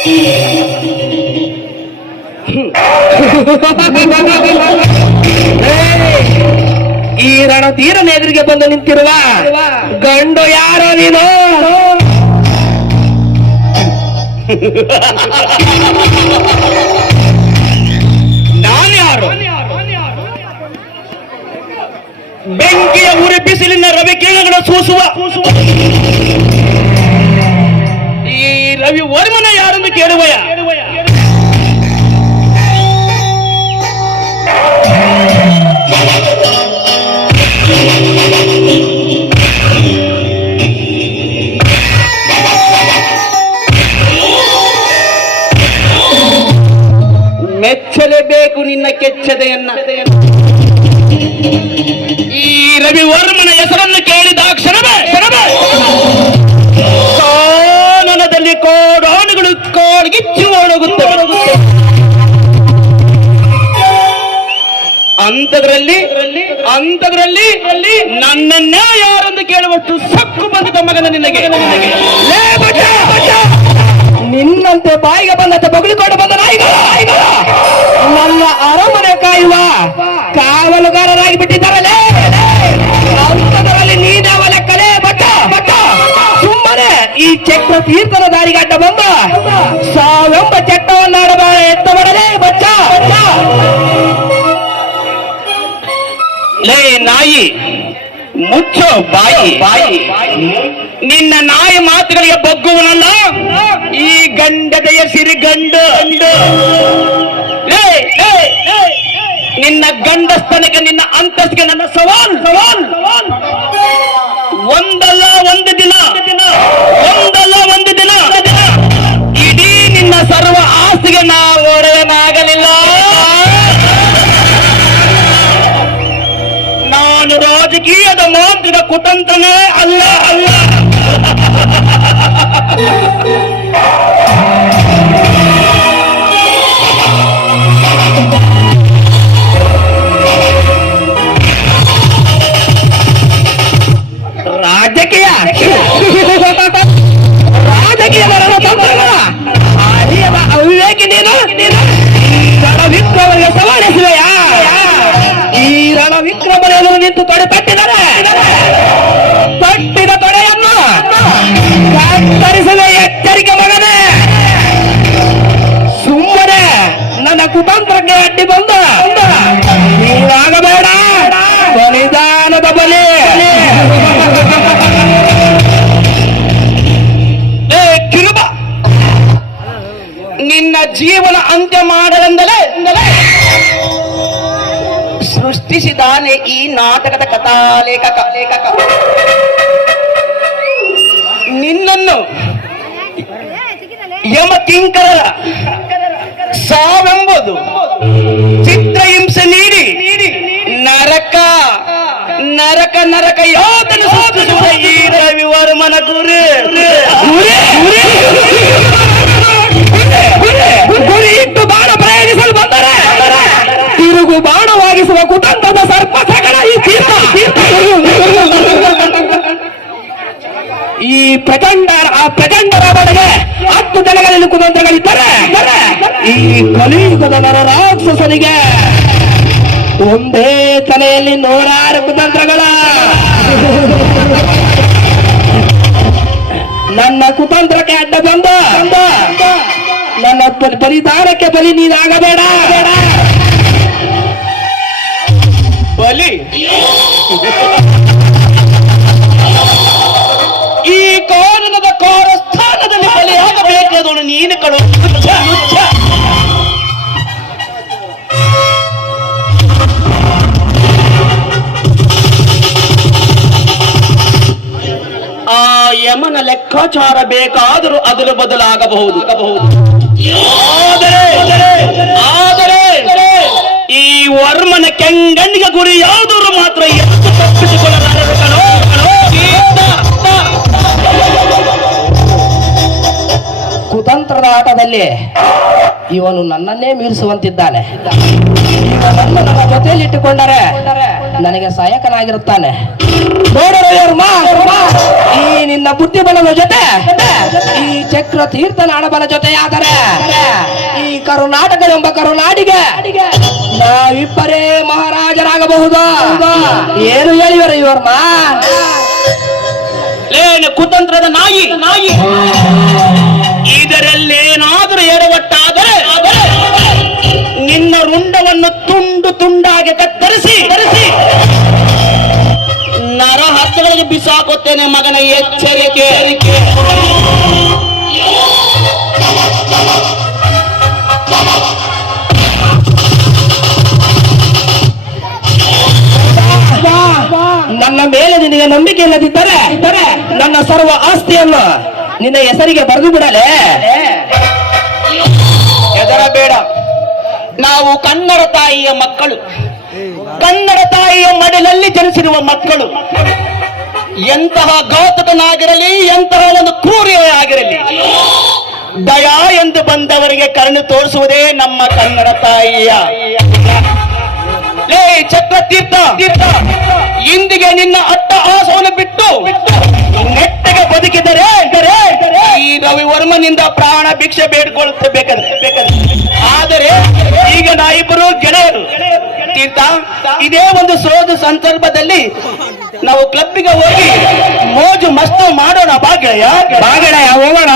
ಈ ರಣತೀರನ ಎದುರಿಗೆ ಬಂದು ನಿಂತಿರುವ ಗಂಡು ಯಾರೋ ನೀನು? ನಾನು ಯಾರು? ಬೆಂಕಿಯ ಉರಿ ಬಿಸಿಲಿನ ರವಿ ಸೂಸುವ ಸೂಸುವ. ನಿನ್ನ ಕೆಚ್ಚದೆಯನ್ನ. ಈ ರವಿ ವರ್ಮನ ಹೆಸರನ್ನು ಕೇಳಿದ ಕ್ಷಣವೇ ಕಾನನದಲ್ಲಿ ಒಣಗುತ್ತೆ ಕೋಡ್ಗಿಚ್ಚು ಒಣಗುತ್ತವೆ. ಅಂತದ್ರಲ್ಲಿ ಅಂತದ್ರಲ್ಲಿ ನನ್ನನ್ನೇ ಯಾರೆಂದು ಕೇಳುವಷ್ಟು ಸಕ್ಕು ಬಂದಿದ್ದ ಮಗನ ನಿನಗೆ. ನಿನ್ನಂತೆ ಬಾಯಿಗೆ ಬಂದಂತೆ ಬಗಲು ಬಂದ ತೀರ್ಥನ ದಾರಿಗಡ್ಡ ಬಂದ ಸಾವೆಂಬ ಚಟ್ಟವನ್ನಾಡಬಾರ ಎತ್ತ ಬಡದೆ ಬಚ್ಚ. ಲೇ ನಾಯಿ ಮುಚ್ಚೋ ಬಾಯಿ. ಬಾಯಿ ನಿನ್ನ ನಾಯಿ ಮಾತುಗಳಿಗೆ ಬಗ್ಗುವನಲ್ಲ? ಈ ಗಂಡದೆಯ ಸಿರಿ ಗಂಡ. ನಿನ್ನ ಗಂಡಸ್ತನಕ್ಕೆ ನಿನ್ನ ಅಂತಸ್ಗೆ ನನ್ನ ಸವಾಲ್. ಸವಾಲ್. ಒಂದಲ್ಲ ಒಂದು ದಿನ. ಸರ್ವ ಆಸ್ತಿಗೆ ನಾವು ಒಡೆಯನಾಗಲಿಲ್ಲ. ನಾನು ರಾಜಕೀಯದ ಮಾತಿನ ಕುಟಂತನೇ ಅಲ್ಲ ಅಲ್ಲ. ರಣವಿಕ್ರಮರಿಗೆ ಸವಾಲಿಸುವೆಯಾ ಈ ರಣವಿಕ್ರಮರ ಎದುರು ನಿಂತು ತೊಡೆ ತಟ್ಟಿದರೆ ತಟ್ಟಿದ ತೊಡೆಯನ್ನು ನಿನ್ನ ಜೀವನ ಅಂತ್ಯ ಮಾಡಲೆಂದಲೇ ಸೃಷ್ಟಿಸಿದಾನೆ ಈ ನಾಟಕದ ಕಥಾಲೇಖಕ. ಲೇಖಕ ನಿನ್ನನ್ನು ಯಮ ಕಿಂಕರ ಸಾವೆಂಬುದು ಚಿತ್ರಹಿಂಸೆ ನೀಡಿ ನರಕ ನರಕ ನರಕ ಯಾತನೆ ಸೃಷ್ಟಿಸುವ ಈ ರವಿವರ್ಮನ ಗುರಿ. ಈ ಪ್ರಚಂಡ ಆ ಪ್ರಚಂಡರ ಬಳಿಗೆ ಹತ್ತು ಜನಗಳಲ್ಲಿ ಕುತಂತ್ರಗಳಿದ್ದರೆ ಈ ಕಲಿಯುಗದ ನರ ರಾಕ್ಷಸನಿಗೆ ಒಂದೇ ತಲೆಯಲ್ಲಿ ನೂರಾರು ಕುತಂತ್ರಗಳ ನನ್ನ ಕುತಂತ್ರಕ್ಕೆ ಅಡ್ಡ ಬಂದ. ನನ್ನ ಬಲಿದಾನಕ್ಕೆ ಬಲಿ ನೀನಾಗಬೇಡ. ಬಲಿ ಲೆಕ್ಕಾಚಾರ ಬೇಕಾದರೂ ಅದರ ಬದಲಾಗಬಹುದು. ಆದರೆ ಈ ವರ್ಮನ ಕೆಂಗಣ್ಣಿಗೆ ಗುರಿ ಯಾವುದರೂ ಮಾತ್ರ ಎಷ್ಟು ಕುತಂತ್ರದ ಆಟದಲ್ಲಿ ಇವನು ನನ್ನನ್ನೇ ಮೀರಿಸುವಂತಿದ್ದಾನೆ. ನನ್ನ ನನ್ನ ಜೊತೆಯಲ್ಲಿ ಇಟ್ಟುಕೊಂಡರೆ ನನಗೆ ಸಹಾಯಕನಾಗಿರುತ್ತಾನೆ. ಈ ನಿನ್ನ ಬುದ್ಧಿ ಬಲದ ಜೊತೆ ಈ ಚಕ್ರ ತೀರ್ಥ ನಾಡಬಲ ಜೊತೆಯಾದರೆ ಈ ಕರುನಾಟಕ ಎಂಬ ಕರುನಾಡಿಗೆ ನಾವಿಬ್ಬರೇ ಮಹಾರಾಜರಾಗಬಹುದು. ಏನು ಹೇಳಿವರು ಇವರ್ಮ ಕುತಂತ್ರದ ನಾಯಿ? ನಾಯಿ. ಇದರಲ್ಲೇನಾದರೂ ಎಡವಟ್ಟಾದರೆ ತುಂಡು ಕತ್ತರಿಸಿ. ನರ ಹತ್ತಗಳಿಗೆ ಬಿಸಾಕುತ್ತೇನೆ ಮಗನ ಎಚ್ಚರಿಕೆ. ನನ್ನ ಮೇಲೆ ನಿನಗೆ ನಂಬಿಕೆ ಇಲ್ಲದಿದ್ದರೆ ನನ್ನ ಸರ್ವ ಆಸ್ತಿಯನ್ನು ನಿನ್ನ ಹೆಸರಿಗೆ ಬರೆದು ಬಿಡಲೇ. ಹೆದರಬೇಡ ನಾವು ಕನ್ನಡ ತಾಯಿಯ ಮಕ್ಕಳು. ಕನ್ನಡ ತಾಯಿಯ ಮಡಿಲಲ್ಲಿ ಜನಿಸಿರುವ ಮಕ್ಕಳು. ಎಂತಹ ಘಾತಕನಾಗಿರಲಿ, ಎಂತಹ ಒಂದು ಕ್ರೂರಿಯಾಗಿರಲಿ ದಯಾ ಎಂದು ಬಂದವರಿಗೆ ಕರುಣೆ ತೋರಿಸುವುದೇ ನಮ್ಮ ಕನ್ನಡ ತಾಯಿಯ ಲೇ, ಚಕ್ರ ತೀರ್ಥ. ತೀರ್ಥ ಇಂದಿಗೆ ನಿನ್ನ ಅಟ್ಟ ಆಸವನ್ನು ಬಿಟ್ಟು ನೆಟ್ಟಗೆ ಬದುಕಿದರೆ ಈ ರವಿವರ್ಮನಿಂದ ಪ್ರಾಣ ಭಿಕ್ಷೆ ಬೇಡ್ಕೊಳ್ಳುತ್ತೆ ಬೇಕಾದ್ರೆ ಬೇಕಾದ್ರೆ. ಆದರೆ ಈಗ ನಾ ಗೆಳೆಯರು. ತೀರ್ಥ, ಇದೇ ಒಂದು ಸೋದು ಸಂದರ್ಭದಲ್ಲಿ ನಾವು ಕ್ಲಬ್ಗೆ ಹೋಗಿ ಮೋಜು ಮಸ್ತು ಮಾಡೋಣ ಬಾಗಳೆಯ ಬಾಗಳೆಯ ಹೋಗೋಣ.